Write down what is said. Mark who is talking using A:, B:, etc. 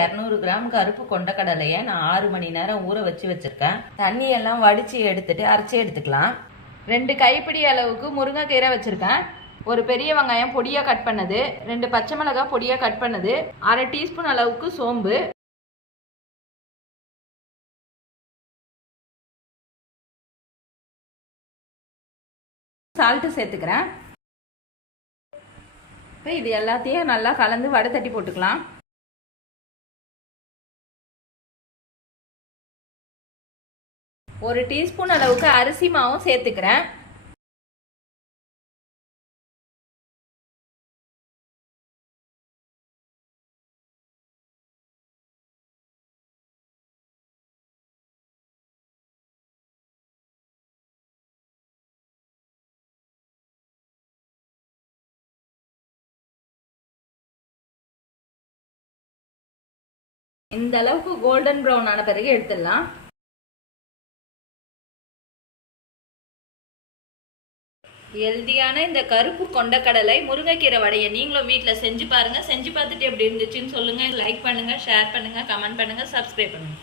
A: இரநூறு கிராம் கருப்பு கொண்டக்கடலையை நான் ஆறு மணி நேரம் ஊற வச்சு வச்சிருக்கேன். தண்ணி எல்லாம் வடிச்சு எடுத்துட்டு அரைச்சி எடுத்துக்கலாம். ரெண்டு கைப்பிடி அளவுக்கு முருங்கைக்கீரை வச்சிருக்கேன். ஒரு பெரிய வெங்காயம் பொடியாக கட் பண்ணது. ரெண்டு பச்சை மிளகாய் பொடியாக கட் பண்ணது. அரை டீஸ்பூன் அளவுக்கு சோம்பு. சால்ட்டு சேர்த்துக்கிறேன். இப்போ இது எல்லாத்தையும் நல்லா கலந்து வடை தட்டி போட்டுக்கலாம். ஒரு டீஸ்பூன் அளவுக்கு அரிசி மாவும் சேர்த்துக்கிறேன். இந்த அளவுக்கு கோல்டன் ப்ரௌன் ஆன பிறகு எடுத்துடலாம். ஹெல்தியான இந்த கருப்பு கொண்டக்கடலை முருங்கைக்கீரை வடையை நீங்களும் வீட்டில் செஞ்சு பாருங்க. செஞ்சு பார்த்துட்டு எப்படி இருந்துச்சுன்னு சொல்லுங்கள் லைக் பண்ணுங்க ஷேர் பண்ணுங்க கமெண்ட் பண்ணுங்க சப்ஸ்கிரைப் பண்ணுங்க.